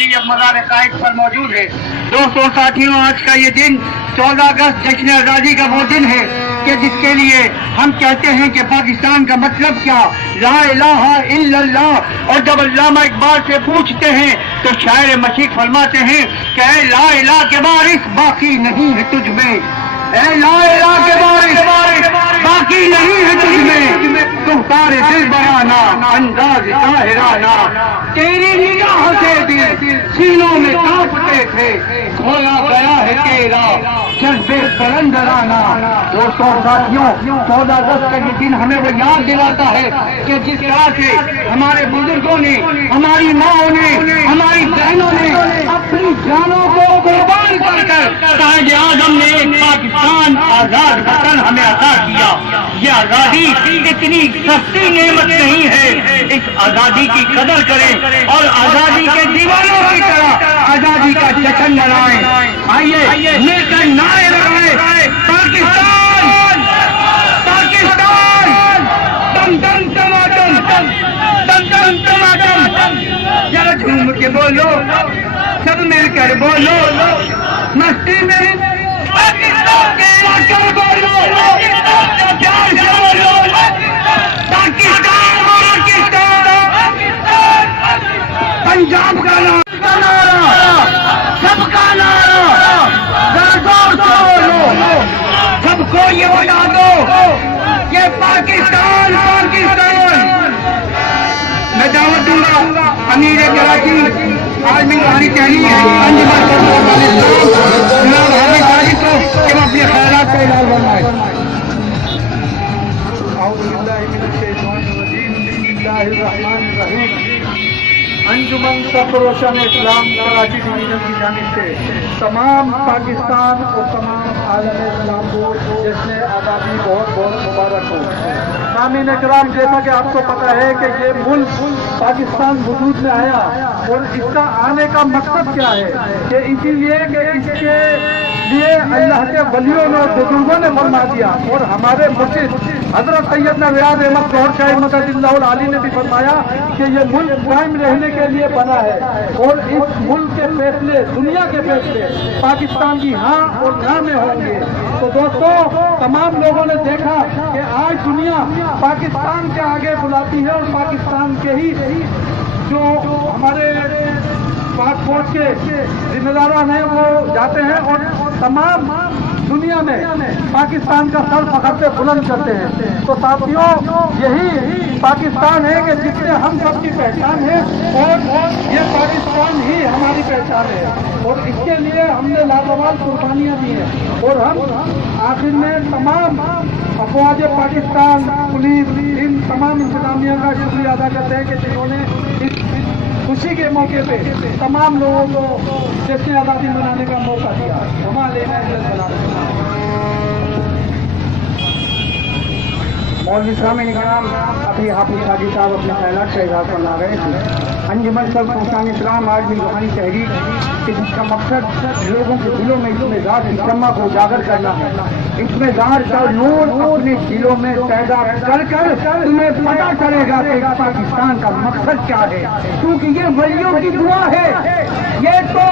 लिए अब मज़ार कायद पर मौजूद है। दोस्तों साथियों, आज का ये दिन 14 अगस्त जश्न आज़ादी का वो दिन है कि जिसके लिए हम कहते हैं कि पाकिस्तान का मतलब क्या, ला इलाहा इल्लल्लाह। और जब अल्लामा इकबाल से पूछते हैं तो शायर मशीक फरमाते हैं कि ऐ ला इलाहा के बारिश बाकी नहीं है तुझ में, ऐ ला इलाहा के बारिश बाकी नहीं है तुझ में, तुम्हारे दिल बराना अंदाज ताहिराना, तेरी निगाह से दिल सीनों में कांपते थे, खोया गया है तेरा जज्बे बुलंदराना। दोस्तों साथियों, 14 अगस्त का ये दिन हमें वो याद दिलाता है कि जिस तरह से हमारे बुजुर्गों ने, हमारी माओं ने, हमारी बहनों ने अपनी जानों को कुर्बान कर कायदे आज़म ने एक पाकिस्तान आजाद वतन हमें अता किया। ये आजादी इतनी सस्ती नेमत नहीं है, इस आजादी की कदर करें और आजादी के दीवानों की तरह आजादी का जश्न मनाएं। आइए मिलकर नारे लगाएं, पाकिस्तान पाकिस्तान, दम दम टमाटम, दम दम टमाटम। जरा झूम के बोलो, सब मिलकर बोलो, मस्ती में पाकिस्तान के बोलो, प्यार से बोलो, पाकिस्तान पाकिस्तान। पंजाब का नारा, सबका नारा, जरा जोर से बोलो, सबको ये बता दो ये पाकिस्तान पाकिस्तान। मैं दावत दूंगा अमीर कराची आर्मी वाली तहरीक है अंजुमन जनाब हामिद काजी को कि वो अपने ख्यालात का इजहार फरमाए। अंजुमन सरफरोशान इस्लाम कराची डिवीजन की जानिब से तमाम पाकिस्तान और तमाम आलम इस्लाम को जश्न आज़ादी बहुत बहुत मुबारक हो। सामीन इकराम, जैसा कि आपको पता है कि ये मुल्क पाकिस्तान वजूद में आया और इसका आने का मकसद क्या है कि इसीलिए कि इसके लिए अल्लाह के वलियों ने और बुजुर्गों ने फरमा दिया और हमारे मुर्शिद हजरत सैयदना रियाज अहमद गौहर शाह मददुल्लाह आली ने भी फरमाया कि ये मुल्क कायम रहने के लिए बना है और इस मुल्क के फैसले, दुनिया के फैसले पाकिस्तान की हाँ और ना में होंगे। तो दोस्तों, तमाम लोगों ने देखा कि आज दुनिया पाकिस्तान के आगे बुलाती है और पाकिस्तान के ही जो हमारे पाक फौज के जिम्मेदारान हैं वो जाते हैं और तमाम दुनिया में पाकिस्तान का सर फखर से बुलंद करते हैं। तो साथियों, यही पाकिस्तान है कि जिससे हम सबकी पहचान है और ये पाकिस्तान ही हमारी पहचान है और इसके लिए हमने लाजवाब कुर्बानियाँ दी हैं। और हम आखिर में तमाम अफवाज पाकिस्तान, पुलिस, इन तमाम इंतजामिया का शुक्रिया अदा करते हैं कि जिन्होंने इस खुशी के मौके पे तमाम लोगों को जश्न आज़ादी मनाने का मौका दिया। हमारे मौलवी सामीन कराम, अभी हाफिज हाजी साहब अपने ख्यालात का इज़हार फरमा रहे थे। अंजुमन सरफरोशान इस्लाम आर्मी रूहानी तहरीक कि जिसका मकसद लोगों के दिलों में इसमें ज़ात इस्लाम को उजागर करना है, इसमें ज़ात का नूर अपने दिलों में पैदा कर कर तुम्हें पता चलेगा कि पाकिस्तान का मकसद क्या है, क्योंकि ये वलियों की दुआ है, ये तो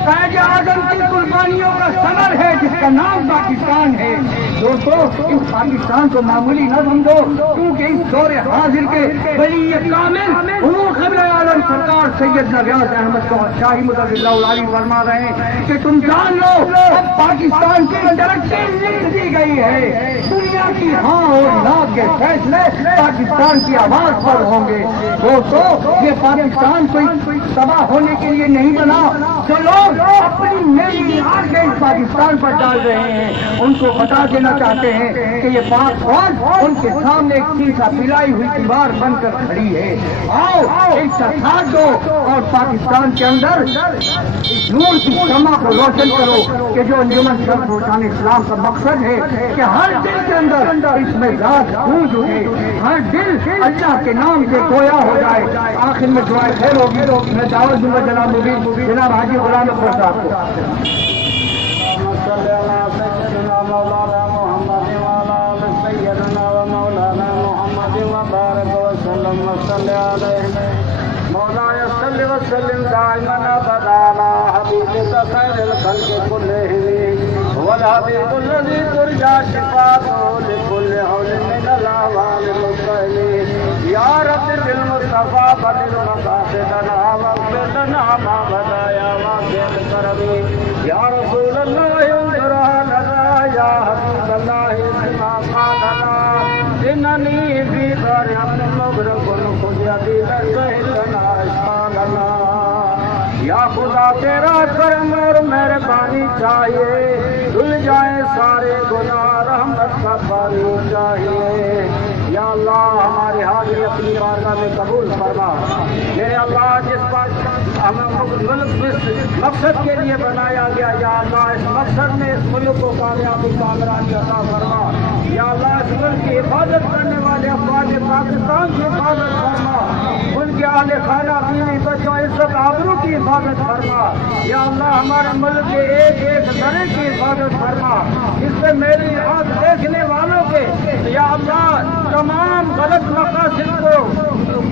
कायदे आज़म की कुर्बानियों का समर है जिसका नाम पाकिस्तान है। दोस्तों, इस पाकिस्तान को मामूली न समझो, क्योंकि इस दौर हाजिर के वली कामिल हुजूर क़िबला आलम सरकार सैयदना रियाज अहमद गौहर शाह मददुल्लाह आली फरमा रहे हैं कि तुम जान लो अब पाकिस्तान की तरक्की लिख दी गई है। दुनिया की हाँ और ना के फैसले पाकिस्तान की आवाज पर होंगे। दोस्तों, ये पाकिस्तान कोई तबाह होने के लिए नहीं बना, जो लोग अपनी नई आंखें इस पाकिस्तान पर डाल रहे हैं उनको बता देना चाहते हैं कि ये पाक फौज उनके सामने एक सीधा पिलाई हुई दीवार बनकर खड़ी है। आओ इसका साथ दो और पाकिस्तान के अंदर इस नूर की शम्मा को रोशन करो कि जो अंजुमन सरफरोशान इस्लाम का मकसद है कि हर दिल के अंदर इसमें ज़ात गूंज उठे, हर दिल अल्लाह के नाम से गोया हो जाए। आखिर में दुआएं खैर होगी। मैं दावत दूंगा जनाब मुबीन जनाब हाजी गुलाम अकबर साहब को। मौलाना صل وسلم دائما ابدا على حبيبك خير الخلق كلهم هو الحبيب الذي ترجى شفاعته لكل هول من الاهوال المستقيم يا رب بالمصطفى بلغ مقاصدنا واغفر لنا ما بدا يا واسع الكرم يا رسول الله انظر لنا يا حبيب الله اسمع قالنا انني في دار عبد مغرق خذ يدي لنا اشفانا یا خدا تیرا کرم اور مہربانی چاہیے دھل جائیں سارے گناہ رحمت کا پانی چاہیے یا اللہ ہمارے حاضری اپنی بارگاہ میں قبول فرما میرے اللہ جس پر ملک مقصد کے لیے بنایا گیا یا اللہ اس مقصد میں اس ملک کو کامیابی کامرانی عطا فرما یا اللہ اس ملک کی حفاظت کرنے والے افواج پاکستان کی حفاظت فرما ان کے اہل خانہ بیوی بچوں عزت آبرو کی حفاظت فرما یا اللہ ہمارے ملک کے ایک ایک ذرے کی حفاظت فرما اس سے میری آنکھ دیکھنے والوں کے یا اللہ تمام غلط مقاصد کو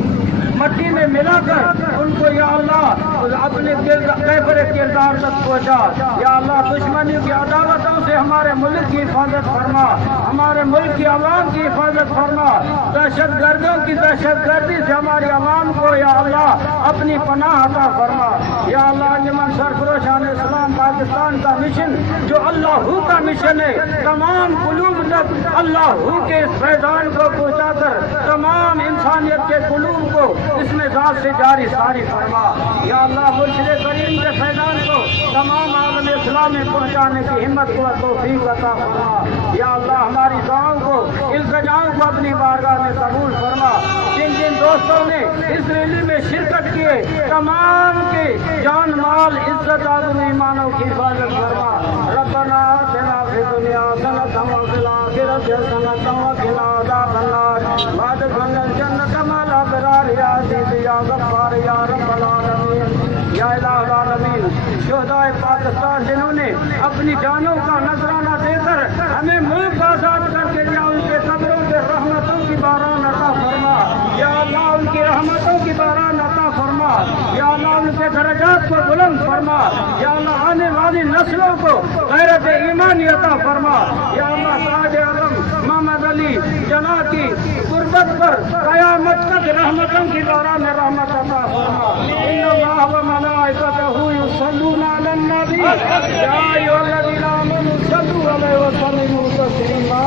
مٹی میں ملا کر ان کو یا اللہ اپنے کیفر کردار تک پہنچا یا اللہ دشمنیوں کی عداوتوں سے ہمارے ملک کی حفاظت فرما ہمارے ملک کی عوام کی حفاظت فرما دہشت گردوں کی دہشت گردی سے ہماری عوام کو یا اللہ اپنی پناہ عطا فرما یا اللہ انجمن سرفروشان اسلام پاکستان کا مشن جو اللہ کا مشن ہے تمام قلوب تک اللہ کے اس فیضان کو پہنچا کر تمام انسانیت کے قلوب کو اس میں ذات سے جاری ساری فرما یا اللہ مرشد کریم کے فیضان کو تمام عالم اسلام میں پہنچانے کی ہمت کو توفیق عطا فرما یا اللہ ہماری دعاؤں کو التجاؤں کو اپنی بارگاہ میں قبول فرما جن جن دوستوں نے اس ریلی میں شرکت کیے تمام کے جان مال عزت آبرو ایمانوں کی حفاظت فرما ربنا آتنا فی الدنیا حسنۃ وفی الآخرۃ حسنۃ وقنا عذاب النار وادخلنا الجنۃ مع الابرار یا عزیز یا غفار یا رب العالمین یا الہ العالمین شہدائے پاکستان جنہوں نے اپنی جانوں کا نذرانہ دے کر ہمیں ملک آزاد کر کے دیا ان کے قبروں پہ رحمتوں کی باران عطا فرما یا اللہ ان کی رحمتوں کی باران عطا فرما یا اللہ ان کے درجات کو بلند فرما یا اللہ آنے والی نسلوں کو غیرت ایمانی عطا فرما یا اللہ تاج اعظم محمد علی جناح کی قربت پر قیامت تک رحمتوں کی باران رحمت عطا فرما ان اللہ و ملائکتہ یصلون علی النبی یا ایھا الذین آمنوا صلوا علیہ وسلموا تسلیما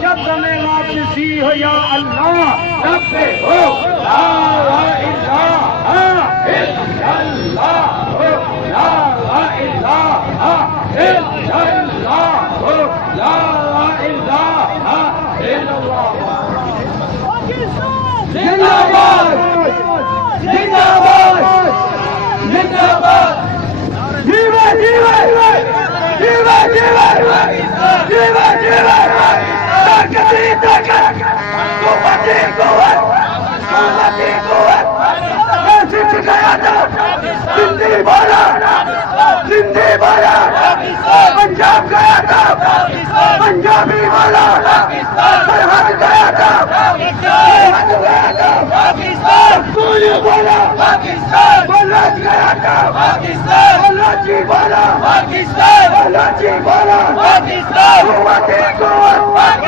جب تمہیں واپسی ہو یا اللہ تب سے ہو لا الہ الا اللہ ہو لا الہ الا اللہ ہو لا الہ الا اللہ زندہ باد زندہ باد زندہ باد جیوے جیوے جیوے جیوے جیوے جیوے طاقتی طاقت قوتی قوت قوتی قوت زندگی گیا تھا زندگی بولا زندگی بولا پنجاب گیا تھا پنجابی بولا سرحد گیا تھا سرحد گیا تھا کوئی بولا بلوچ گیا تھا بلوچی بولا بلوچی بولا قوتی قوت